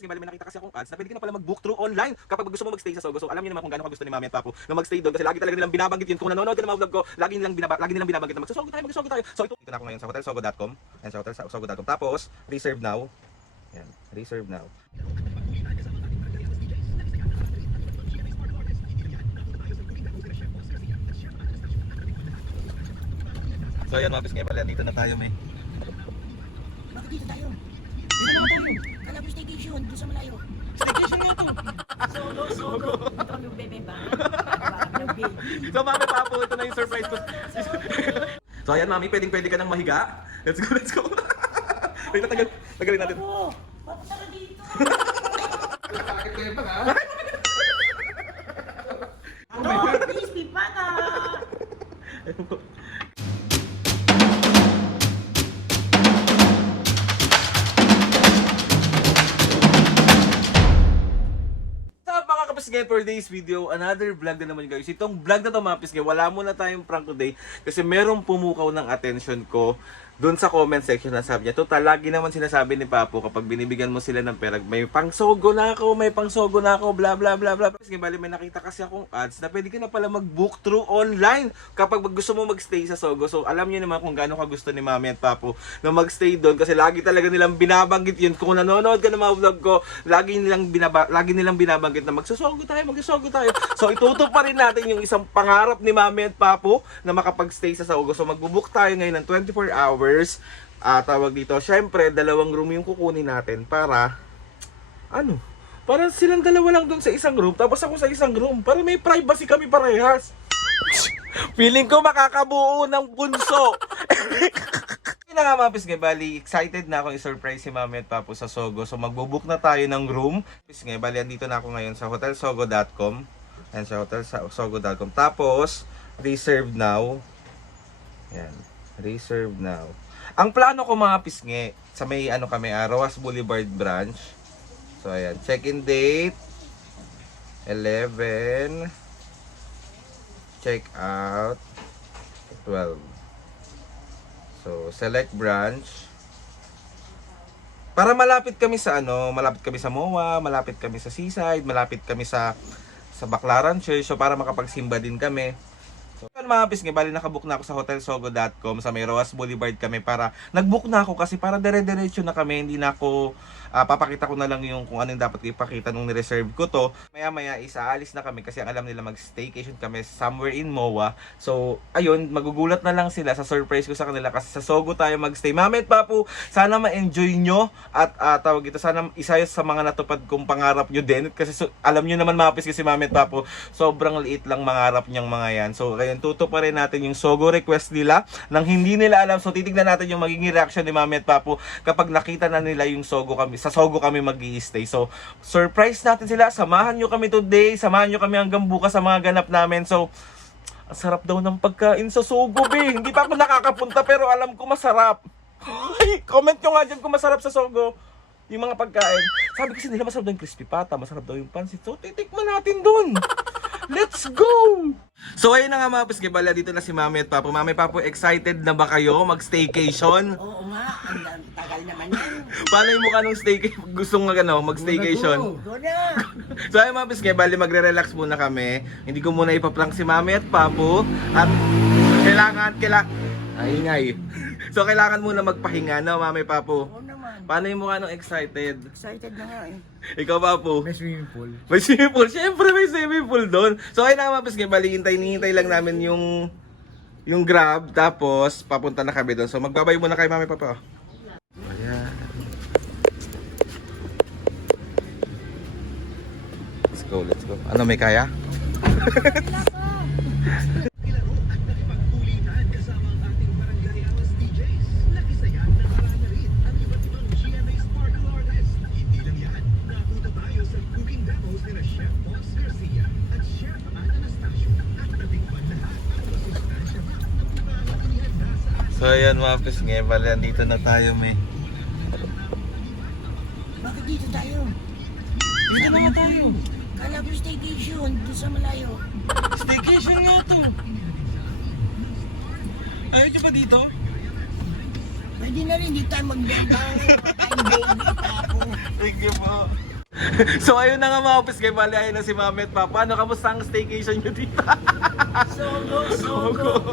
Kasi bali may nakita kasi akong ads na pwede ka na pala mag-book through online kapag gusto mo mag-stay sa Sogo. So alam niyo naman kung gaano ka gusto ni Mami at Papo na mag-stay doon kasi lagi talaga nilang binabanggit yun. Kung nanonood ka ng mga vlog ko, lagi nilang binabanggit na magsasogo tayo, magsasogo tayo. So ito na ako ngayon sa hotelsogo.com. Ayan, sa hotelsogo.com. Tapos, reserve now. Ayan, reserve now. So ayan mga pisngay pala, dito na tayo may. Bakit dito tayo? Dito naman tayo. Kala ko staycation, doon sa malayo. Staycation nga to. Sogo. Ito ang bebe ba? Baby. So Mami Papo, ito na yung surprise ko. So ayan Mami, pwede ka nang mahiga. Let's go. Wait, tagalin natin. Papo, papunta ka dito. Bakit kayo pa ha? Ano? Crispy pata. Pisngay for today's video, another vlog na naman guys. Itong vlog na to mga pisngay, wala muna tayong prank today kasi merong pumukaw ng attention ko doon sa comment section na sabi niya, total, lagi naman sinasabi ni Papo kapag binibigyan mo sila ng pera, may pangsogo na ako, bla bla bla bla. Kasi bali may nakita kasi akong ads na pwede ka na pala mag-book through online kapag gusto mo mag-stay sa Sogo. So alam niyo naman kung gaano ka gusto ni Mami at Papo na mag-stay doon kasi lagi talaga nilang binabanggit yun. Kung nanonood ka ng mga vlog ko, lagi nilang binabanggit na magsasogo tayo. So itutup pa rin natin yung isang pangarap ni Mami at Papo na makapag-stay sa Sogo. So magbo-book tayo ngayon ng 24 hours. Tawag dito, syempre 2 room yung kukunin natin para para silang dalawa lang doon sa isang room tapos ako sa isang room para may privacy kami parehas. Feeling ko makakabuo ng bunso. Yun na nga mga pisngay, bali excited na ako i-surprise si Mami at Papo sa Sogo. So magbo-book na tayo ng room. Pisngay, bali andito na ako ngayon sa hotelsogo.com. Ayan, sa hotelsogo.com. Tapos reserve now. Ayan, reserve now. Ang plano ko mga pisngi, sa may kami, Roas Boulevard branch. So ayan, check-in date 11, check out 12. So select branch. Para malapit kami sa malapit kami sa MOA, malapit kami sa Seaside, malapit kami sa Baclaran Church, so para makapagsimba din kami. So, mga pisngi, bali nakabook na ako sa hotelsogo.com sa may Roas Boulevard kami para nagbook na ako kasi para dire-diretso na kami, hindi na ako papakita ko na lang yung kung anong dapat ipakita nung ni-reserve ko to. Maya aalis na kami kasi ang alam nila mag-staycation kami somewhere in MOA. So ayun, magugulat na lang sila sa surprise ko sa kanila kasi sa Sogo tayo mag-stay. Mami at Papo, sana ma-enjoy nyo at tawag ito, sana isa sa mga natupad kong pangarap nyo din kasi alam nyo naman mga pisngi si Mami at Papo, sobrang liit lang mangarap niyang mga yan. So ngayon tutuparin natin yung Sogo request nila nang hindi nila alam. So titignan natin yung magiging reaction ni Mami at Papo kapag nakita na nila yung Sogo kami. Sa Sogo kami mag-i-stay. So surprise natin sila. Samahan nyo kami today. Samahan nyo kami hanggang bukas sa mga ganap namin. So ang sarap daw ng pagkain sa Sogo, be. Hindi pa ako nakakapunta pero alam ko masarap. Ay, comment nyo nga dyan kung masarap sa Sogo yung mga pagkain. Sabi kasi nila masarap daw yung crispy pata, masarap daw yung pansit. So titikman natin dun. Let's go! So ayun na nga mga pisngi, bala dito na si Mami at Papo. Mami Papo, excited na ba kayo mag-staycation? Oo nga, ang tagal naman yan. Paano yung mukha nung staycation? Gustong mag-staycation? Go na. So ayun mga pisngi, bali magre-relax muna kami. Hindi ko muna ipaprank si Mami at Papo. At kailangan ingay. So kailangan muna magpahinga, no Mami Papo? Oo naman. Paano yung mukha nung excited? Excited na nga eh. Ikaw Papo? May swimming pool. May swimming pool. Siyempre may swimming pool doon. So ayun na mga pisngi, bali hintay lang namin yung Grab. Tapos papunta na kami doon. So magbabay muna kay Mami Papo. Ayan. Let's go. Ano, may kaya? So ayan mga pisngi, bali andito na tayo may. Bakit dito tayo? Dito na nga tayo. Kala ko staycation, doon sa malayo. Staycation nga to. Ayaw nyo ba dito? Pwede na rin, di tayo magbenta. Tayong baby, Papo. Thank you po. So ayun na nga mga piskay, bali ayun na si Mami at Papa. Ano, kamusta ang staycation nyo dito? Sogo.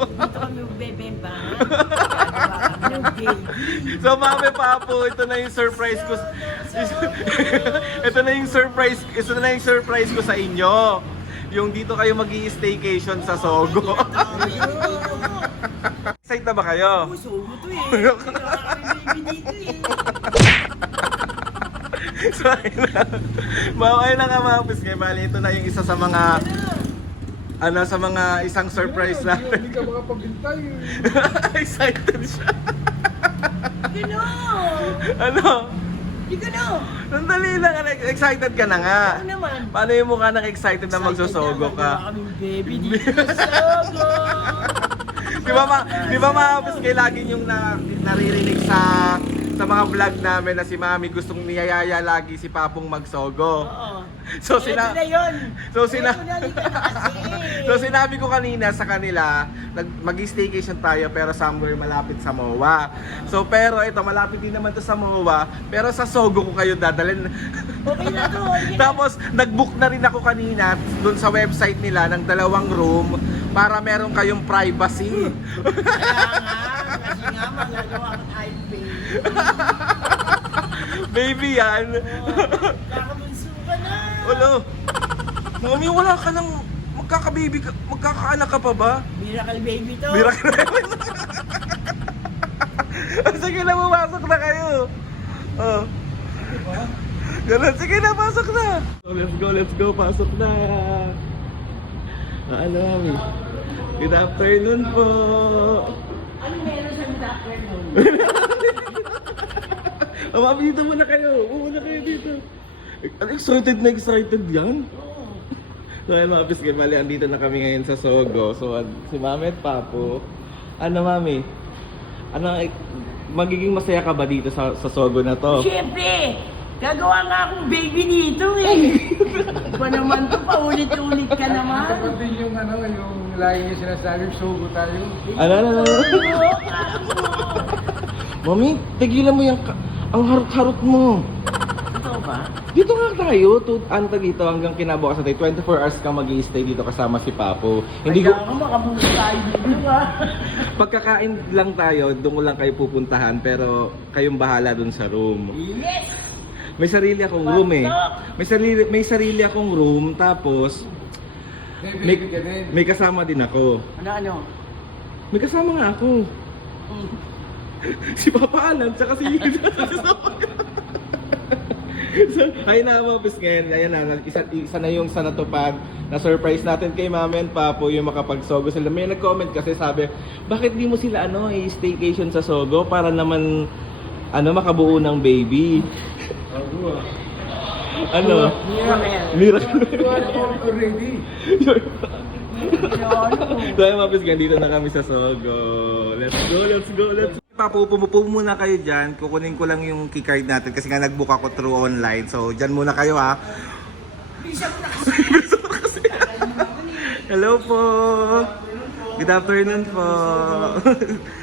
Dito kami magbebemba. Gagawa kami ng baby. So Mami, Papo, ito na yung surprise ko. Ito na yung surprise ko sa inyo. Yung dito kayo mag-i-staycation sa Sogo. Excited na ba kayo? Sogo to eh. Gagawa kami baby dito eh. So ayun na. Ayun na nga mga piskay, bali ito na yung isa sa mga sa mga isang surprise natin. Hindi ka makapaghintay. Excited siya. Gano? Ano? Di gano? Sandali lang, excited ka na nga. Ano naman? Paano yung mukha ng excited na magsosogo Gagawa ka? kaming baby dito sa Sogo. Di ba mga piskay, lagi yung naririnig sa mga vlog namin na si Mami gustong niyayaya lagi si Papong magsogo. Oo. So Ito na yun. So Ito na, di ka na kasi. So sinabi ko kanina sa kanila, mag-staycation tayo pero somewhere malapit sa MOA. So pero ito, malapit din naman to sa MOA, pero sa Sogo ko kayo dadalhin. Okay na to. Okay na. Tapos nag-book na rin ako kanina doon sa website nila ng 2 room para meron kayong privacy. Kaya nga, kasi nga magagawa kang baby. Baby yan. Kakabunso ka na. Wala. Mami, wala ka nang magkaka-baby ka, magkakaanak ka pa ba? Miracle baby to. Miracle. Sige na, pumasok na kayo. Oh. Ganun, sige na, pasok na. So, let's go, pasok na. Ano, Mami? Good afternoon po. Ano meron sa doctor nun? Oh, Mami, dito muna kayo. Muna kayo dito. Excited yan. Oo. So ayun mga piskay, bali andito na kami ngayon sa Sogo. So si Mami at Papo, ano Mami? Ano, magiging masaya ka ba dito sa Sogo na to? Siyempre, gagawa nga akong baby dito eh. Ba naman to, paulit-ulit ka naman. Kapag din yung lagi niya sinasabing Sogo tayo. Ano? Oo, Mami, tigilan mo yung ang harot-harot mo. ito ba? Dito nga tayo, antag dito hanggang kinabukasan tayo. 24 hours ka mag-i-stay dito kasama si Papo. Hindi ko, Kaya nga makabulo tayo dito ha. pagkakain lang tayo, doon ko lang kayo pupuntahan, pero kayong bahala doon sa room. Yes! May sarili akong room eh. May sarili akong room, tapos May baby ka din. may kasama din ako. Ano? May kasama nga ako. Si Papa Alan, tsaka si So, ayun na mga pisngen, ayan na, isa na yung sa natupad na surprise natin kay Mami and Papo yung makapagsogo sila. May nag-comment kasi sabi, bakit di mo sila i-staycation sa Sogo para naman makabuo ng baby? Ano? Miracle. You are already. So ayun mga pisngen, dito na kami sa Sogo. Let's go. Papo, pumupo muna kayo dyan. Kukunin ko lang yung keycard natin kasi nga nag-book ako through online. So, dyan muna kayo ha. Hello po. Good afternoon po.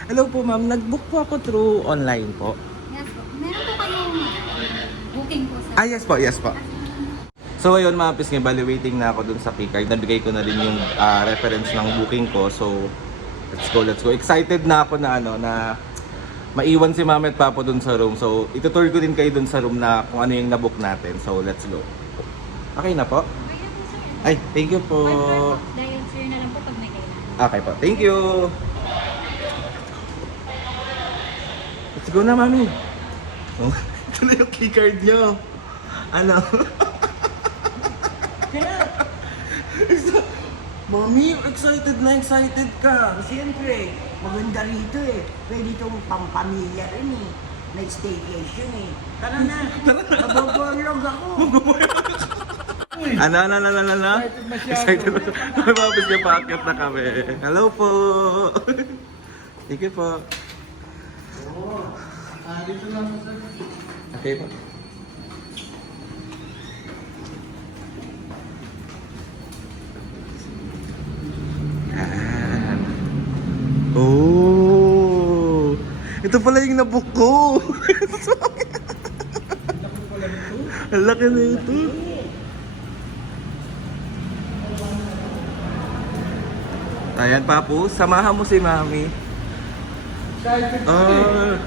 Hello po ma'am, nag-book po ako through online po. Yes po. Meron po kayong booking po sa... Yes po. So ayun mga pisngi, bali waiting na ako dun sa keycard. Nabigay ko na rin yung reference ng booking ko. So, let's go. Excited na ako na na maiwan si Mami at Papo dun sa room. So, itutour ko din kayo dun sa room na kung ano yung nabook natin. So, let's go. Okay na po? Kaya po sir. Ay, thank you po. Dahil sir na lang po pag may kailangan. Okay po, thank you. Let's go na, Mami. Oh, ito na yung keycard nyo. Ano? Mami, excited ka. Siyempre, maganda rito eh. Pwede itong pampamilya rin eh. Na staycation eh. Tara na. Mabobulog ako. Ano? Excited na siya. Mabis niya, paakit na kami. Hello po. Thank you po. Dito lang sa Okay po. Yan. Oh! Ito pala yung nabook ko. Ang laki na ito. Ayan, Papu, samahan mo si Mami. Oh.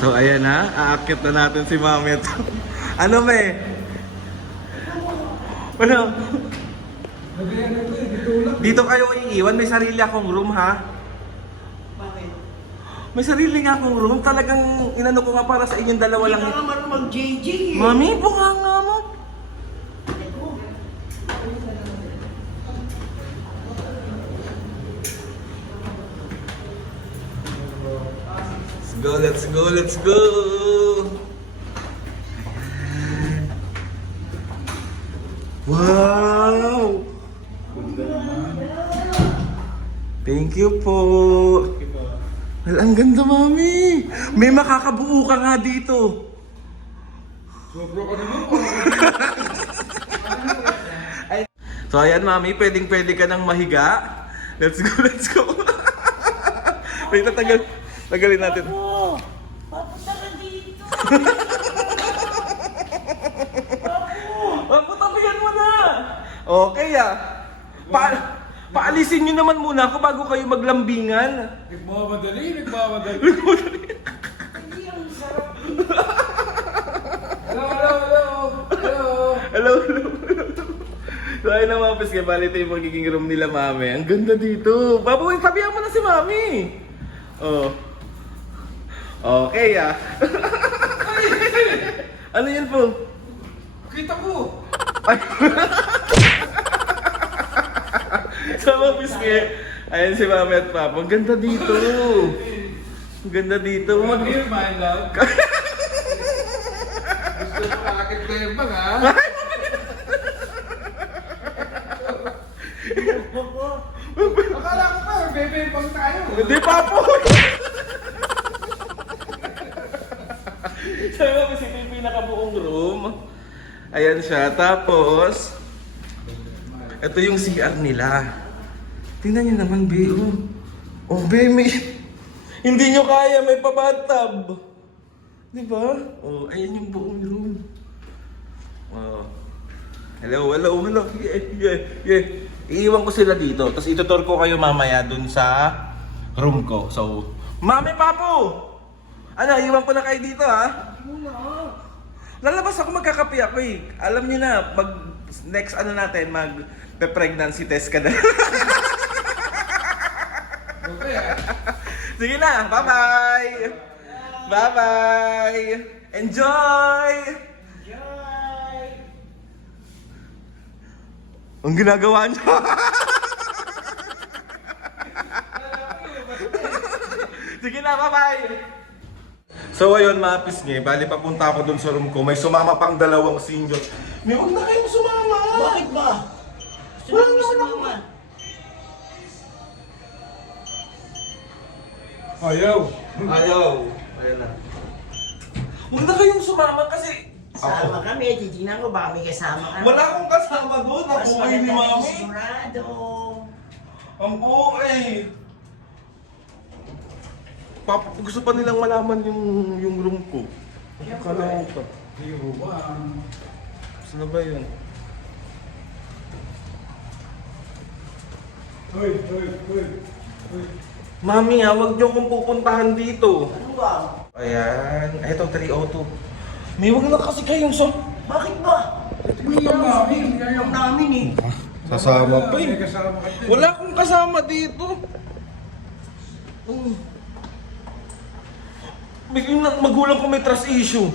So, ayan na, aakyat na natin si Mami. Ano, me? Ano? Dito kayo iiwan, may sarili akong room, ha? Bakit? May sarili nga akong room, talagang inano ko nga para sa inyong dalawa lang. Hindi ka naman mag-JJ eh. Mami, buka nga mo. Let's go, let's go, let's go! Ayan. Wow! Thank you po! Well, ang ganda, Mami! May makakabuo ka nga dito! So ayan, Mami, pwedeng-pwede ka nang mahiga. Let's go, let's go! Wait, tagalin natin. Papu! Papunta ka dito! Papu, tabihan mo na! Okay paalisin nyo naman muna ako bago kayo maglambingan. Nagmamadali. Hindi ang sarap dito. Hello. So ayun na mga piske, bali ito yung magiging room nila, Mami. Ang ganda dito. Papu, tabihan mo na si Mami. Oh. Okay Ano yan po? Kita ko. Ay. Sama piske. Ayan si Mami at Papa. Ang ganda dito. Ang ganda dito. Come here, my love. Gusto mo kakakit ko yung bang, ha? Akala ko pa, bebe-bang tayo. Hindi pa po! Sabi mo, ito yung pinakabuong room. Ayan siya. Tapos, ito yung CR nila. Tingnan nyo naman, Be. Oh, Be, hindi nyo kaya, may pa-bathtub. Diba? Oh, ayan yung buong room. Oh. Hello. Yeah. Iiwan ko sila dito. Tapos itutur ko kayo mamaya dun sa room ko. So, Mami, Papu! Ano, iwan ko na kayo dito, ha? Lalabas ako, magkakape ako eh. Alam niyo na, next mag-pregnancy test ka na. Okay, ha? Sige na, bye-bye! Bye-bye! Enjoy! Enjoy! Ang ginagawa niyo. Sige na, bye-bye! So ayun, mga pisngi, bali papunta ako dun sa room ko. May sumama pang dalawang senior. May huwag na kayong sumama! Bakit ba? Gusto Wala namin naman sumama. Ayaw. Ayaw. Ayan na. Huwag na kayong sumama kasi... Sama kami, titignan ko baka may kasama kami. Wala akong kasama doon. Ang Mas buhay ni maganda Mami. sigurado. Ang buhay. Gusto pa nilang malaman yung room ko. Kala ko pa. Hiruan. Saan na ba yun? Hoy. Mami, huwag niyo kong pupuntahan dito. Ano ba? Ayan. Ito, 302. May huwag na kasi kayong Bakit ba? May namin. Alam namin eh. Sasama pa May eh. kasama ka din. Wala akong kasama dito. Biglang magulang ko may trust issue.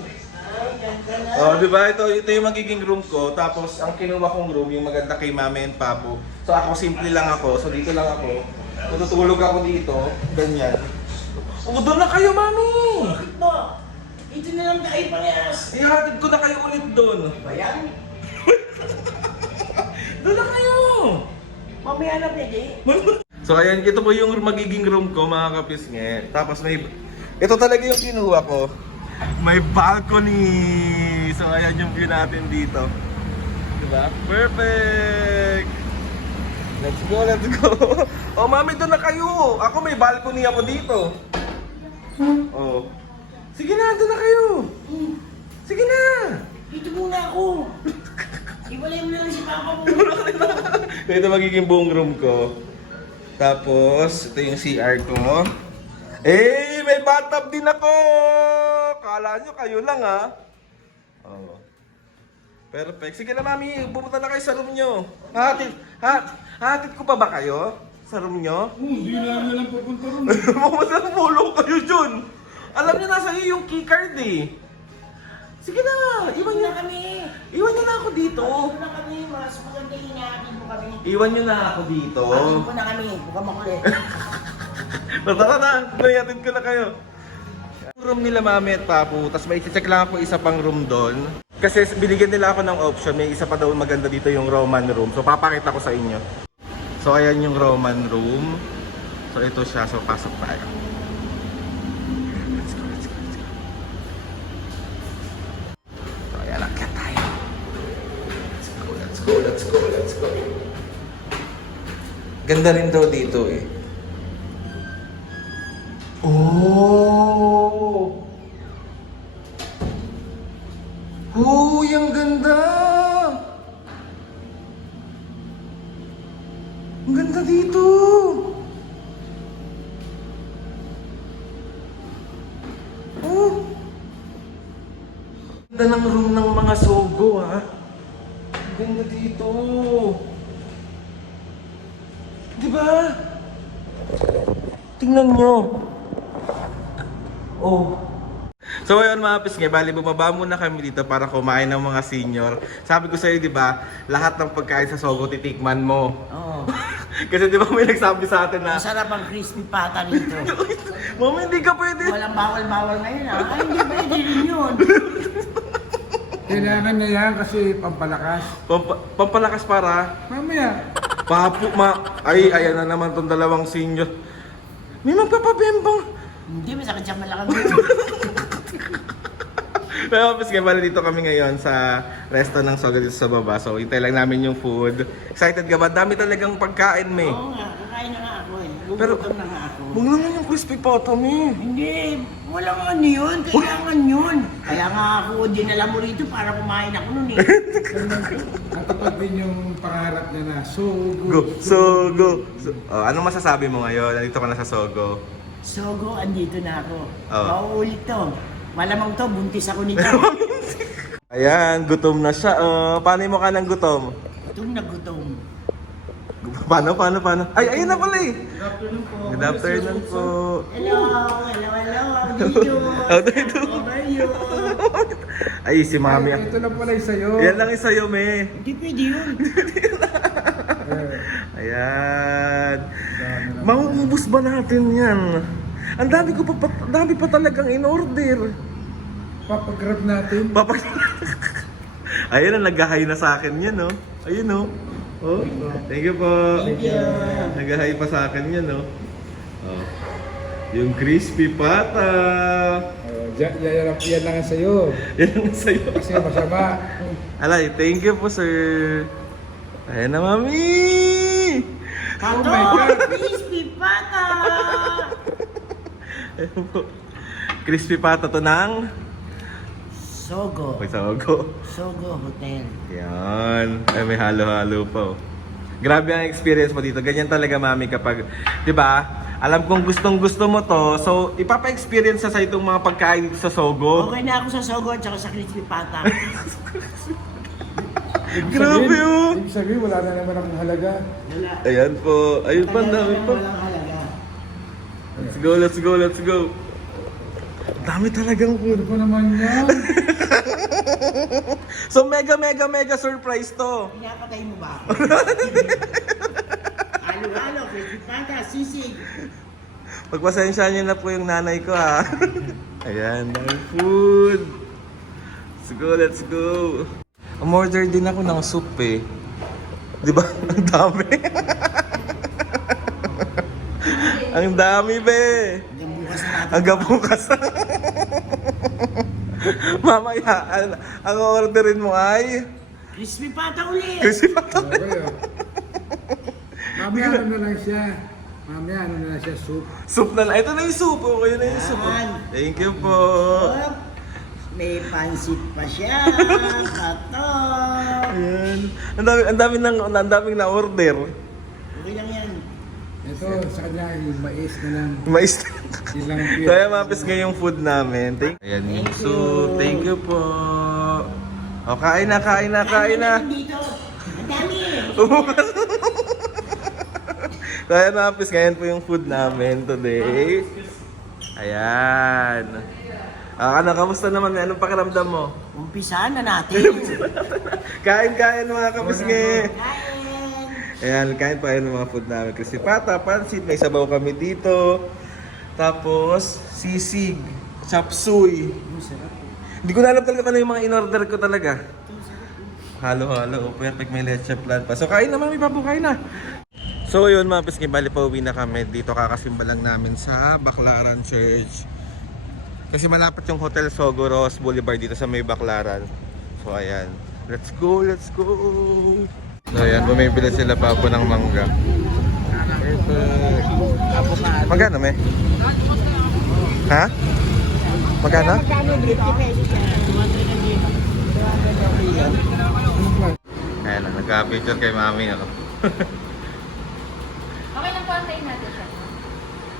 Oh, di ba? Ito yung magiging room ko. Tapos ang kinuha kong room, yung maganda kay Mami and Papu. So ako simple lang ako. So dito lang ako. Matutulog ako dito. Ganyan. Oh, doon na kayo, Mami! Bakit ba? Ito na lang tayo parehas. Ihatid ko na kayo ulit doon. Ba yan? Doon na kayo! Mamaya na pwede. So ayan, ito po yung magiging room ko, mga kapisnge. Tapos ito talaga yung kinuha ko. May balcony! So ayan yung view natin dito. Diba? Perfect! Let's go! Oh, Mami, doon na kayo! Ako may balcony ako dito. Oh. Sige na, doon na kayo! Sige na! Dito muna ako. Iwalay mo na lang si Papa mo. So ito magiging buong room ko. Tapos, ito yung CR ko. Eh, may bathtub din ako! Kala nyo, kayo lang ha. Oh. Perfect. Sige na mami, pumunta na kayo sa room nyo. Hatid ko pa ba kayo? Sa room nyo? Hindi namin lang pupunta ron. Pumunta na pulong kayo dun. Alam nyo, nasa iyo yung keycard eh. Sige na, iwan nyo na kami. Iwan nyo na ako dito. Atid na kami. Mas maganda yung inaatid mo kami. Iwan nyo na ako dito. Atid ko na kami. Bukang makulit. Tara na, nayatid ko na kayo. Room nila mami at papu, tapos may check lang ako isa pang room doon. Kasi binigyan nila ako ng option, may isa pa daw maganda dito yung Roman room. So papakita ko sa inyo. So ayan yung Roman room. So ito siya, so pasok tayo. Let's go, let's go, let's go. So ayan, akyat tayo. Let's go, let's go, let's go, let's go. Ganda rin daw dito eh. Oh! Uy, ang ganda! Ang ganda dito! Oh! Ganda ng room ng mga Sogo, ha? Ang ganda dito! Diba? Tingnan nyo! Oh. So ayun mga pisngi, bali bumaba muna kami dito para kumain ng mga senior. Sabi ko sa'yo, di ba, lahat ng pagkain sa Sogo titikman mo. Oo. Kasi di ba may nagsabi sa atin na, Masarap ang crispy pata rito. Mama, hindi ka pwede. Walang bawal-bawal ngayon ha. Ay, hindi pwede rin yun. Kailangan na yan kasi pampalakas. Pampalakas para, Mamaya, ay, ayan na naman tong dalawang senior. May magpapabembang. Hindi, masakit siya malakang Pero pisngi, bali dito kami ngayon sa resto ng Sogo dito sa baba. So hintay lang namin yung food. Excited ka ba? Dami talagang pagkain, me. Oo nga, kakain na nga ako eh. Pero, Gugutom na nga ako. huwag naman yung crispy pata, me. Hindi, walang ano yun. Kailangan yun. Kaya nga ako dinala mo rito para kumain ako nun eh. natupad din yung pangarap niya na Go, Sogo. Oh, anong masasabi mo ngayon? Nandito ka na sa Sogo. Sogo, andito na ako. Oo. Mauulit to. Malamang to, buntis ako nito. Ayan, gutom na siya. Paano mo ka ng gutom? Itong nagutom. Paano? Ay, ayun na pala eh. Good afternoon po. Hello, how do you do? How do you do? How are you? Ay, si mami. Ito lang pala yung sa'yo. Yan lang yung sa'yo, me. Hindi pwede yun. Ayan. Mauubos ba natin yan? Ang dami pa talagang in-order. Papagrab natin. Ayun na, nag-hi na sa akin yan, no? Ayun, no? Oh, thank you po. Thank you. Nag-hi pa sa akin yan, no? Oh. Yung crispy pata. Yan lang ang sa'yo. Yan ang sa'yo. Kasi masama. Alay, thank you po, sir. Ayan na, mami! Pato, my God. crispy pata! Ayan po. Crispy pata to ng... Sogo. May Sogo. Sogo Hotel. Yan. Ay, may halo-halo pa. Oh. Grabe ang experience mo dito. Ganyan talaga, mami, kapag... 'Di ba? Alam kong gustong-gusto mo to. So, ipapa-experience sa itong mga pagkain dito sa Sogo. Okay na ako sa Sogo at saka sa crispy pata. Grabe, oh! Ibig sabihin, wala na naman akong halaga. Wala. Ayan po. Ayun pa, ang dami pa. Walang halaga. Let's go, let's go, let's go. Ang dami talagang food. Ano ko naman yan? So, mega surprise to. Pinapatay mo ba ako? Halo-halo, crispy pata, sisig. Pagpasensya niyo na po yung nanay ko, ha. Ayan, dami food. Let's go, let's go. Umorder din ako ng soup, eh. Di ba? Ang dami. Ang dami, be. Hanggang bukas na natin. Hanggang bukas. Mamaya, ang orderin mo ay... Crispy pata ulit! Kasi pata. Okay, oh. Mamaya ano na lang siya. Mamaya ano na lang siya, soup. Soup na lang. Ito na yung soup. Okay na yung soup. Yan. Thank you po. Up. May pansit pa siya, pato. Ayan. Ang daming na-order. Okay lang yan. Ito, sa kanya, yung mais na lang. Mais. Ilang Kaya mapis nga yung food namin. Ayan, Mingsu. Thank you po. O, kain na. Dito, ang dami. Kaya mapis, ngayon po yung food namin today. Ayan. Ano, kamusta naman? Anong pakiramdam mo? Umpisahan na natin. Kain mga kapisngi. Kain. Ayan, kain pa yun ng mga food namin. Kasi pata, pansit, may sabaw kami dito. Tapos, sisig, chop suey. Hindi ko na alam talaga ano yung mga in-order ko talaga. Halo-halo, perfect, may leche plan pa. So, kain na mami, babu, kain na. So, yun mga pisngi, bali pa uwi na kami. Dito kakasimba lang namin sa Baclaran Church. Kasi malapit yung Hotel Sogo Ross Boulevard dito sa may Baclaran. So, ayan. Let's go! So, ayan, bumibili sila papo ng mangga. Perfect. Magkano, me? Ha? Magkano? Magkano 50 pesos yan? Ayan, nagka-picture kay mami. Ano? Okay lang po, antayin natin siya.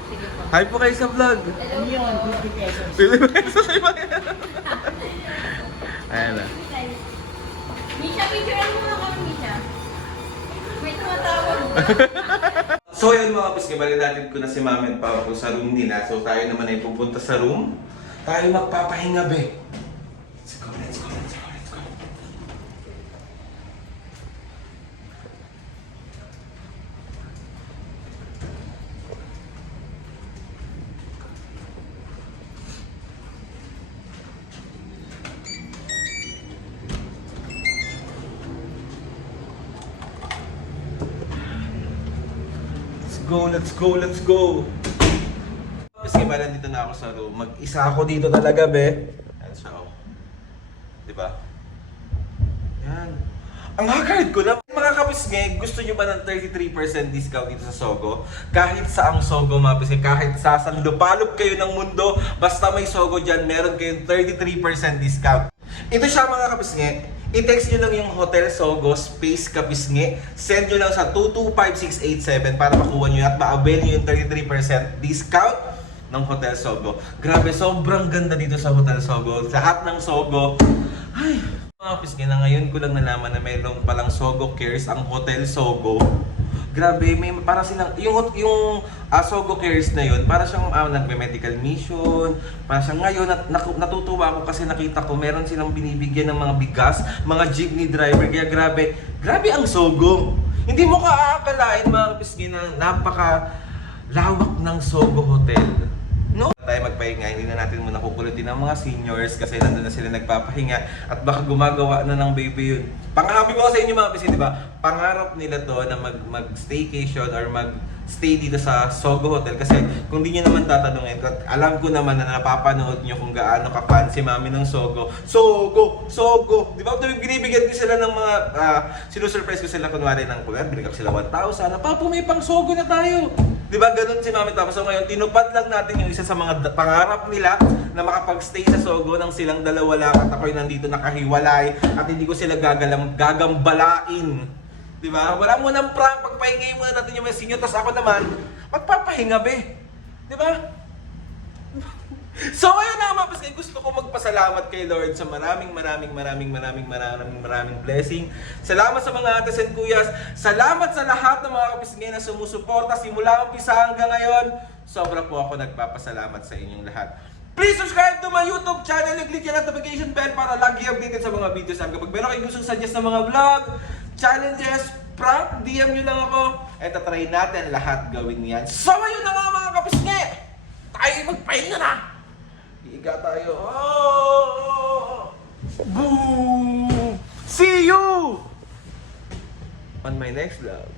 Sige po. Hi po kayo sa vlog! Ano yun? 50 pesos. Pili ba kayo sa iba? Ayan na. Misha, picturean mo nga kami, Misha. May tumatawag. So yun mga piske, bali natin ko na si Mami at Papa ko sa room nila. So tayo naman ay pupunta sa room. Tayo magpapahinga be. Let's go. Let's go. Kasi ba nandito na ako sa room, mag-isa ako dito talaga, be. Ayan siya, oh. Diba? Yan. Ang hagard ko na. Mga kapisngi, gusto nyo ba ng 33% discount dito sa Sogo? Kahit sa ang Sogo, mga kapisngi, kahit sa lupalop kayo ng mundo, basta may Sogo dyan, meron kayong 33% discount. Ito siya mga kapisngi. I-text nyo lang yung Hotel Sogo Space Kapisngi. Send nyo lang sa 225687 para makuha nyo at ma-avail nyo yung 33% discount ng Hotel Sogo. Grabe, sobrang ganda dito sa Hotel Sogo. Lahat ng Sogo. Ay, mga kapisngi, na ngayon ko lang nalaman na mayroong palang Sogo Cares ang Hotel Sogo. Grabe, may para silang yung Sogo Cares na yun, para siyang nagme-medical mission. Para siyang ngayon natutuwa ako kasi nakita ko meron silang binibigyan ng mga bigas, mga jeepney driver. Kaya grabe ang Sogo. Hindi mo aakalain mga kapisngi na napaka lawak ng Sogo Hotel. No? Tayo magpahinga, hindi na natin muna kukulutin ng mga seniors kasi nandun na sila nagpapahinga at baka gumagawa na ng baby yun. Pangahabi ko sa inyo mga kapis, di ba? Pangarap nila to na mag-staycation or mag-stay dito sa Sogo Hotel kasi kung di nyo naman tatanungin, alam ko naman na napapanood nyo kung gaano ka-fan si Mami ng Sogo. Sogo! Di ba? Binibigyan ko sila ng mga, sinusurprise ko sila kunwari ng kuya, binigyan ko sila 1,000. Papo, may pang Sogo na tayo! Di ba? Ganun si Mami Tapos. So ngayon, tinupad lang natin yung isa sa mga pangarap nila na makapag-stay sa Sogo nang silang dalawa lang at ako'y nandito nakahiwalay at hindi ko sila gagambalain. Di ba? Wala mo nang prank, pagpahingay muna natin yung mga senior, tapos ako naman, magpapahinga be. Di ba? So ayun na mga paskay, gusto ko magpasalamat kay Lord sa maraming blessing. Salamat sa mga ates and kuyas. Salamat sa lahat ng mga kapisngay na sumusuporta simula umpisa hanggang ngayon. Sobra po ako nagpapasalamat sa inyong lahat. Please subscribe to my YouTube channel and click yung notification bell para lagi updated sa mga videos namin. Kapag meron kayong gustong suggest ng mga vlog, challenges, prank, DM nyo lang ako. At tatry natin lahat gawin yan. So ayun na nga mga kapisngay, tayo magpahinga na! Higa tayo. Oh! Boom! See you on my next vlog.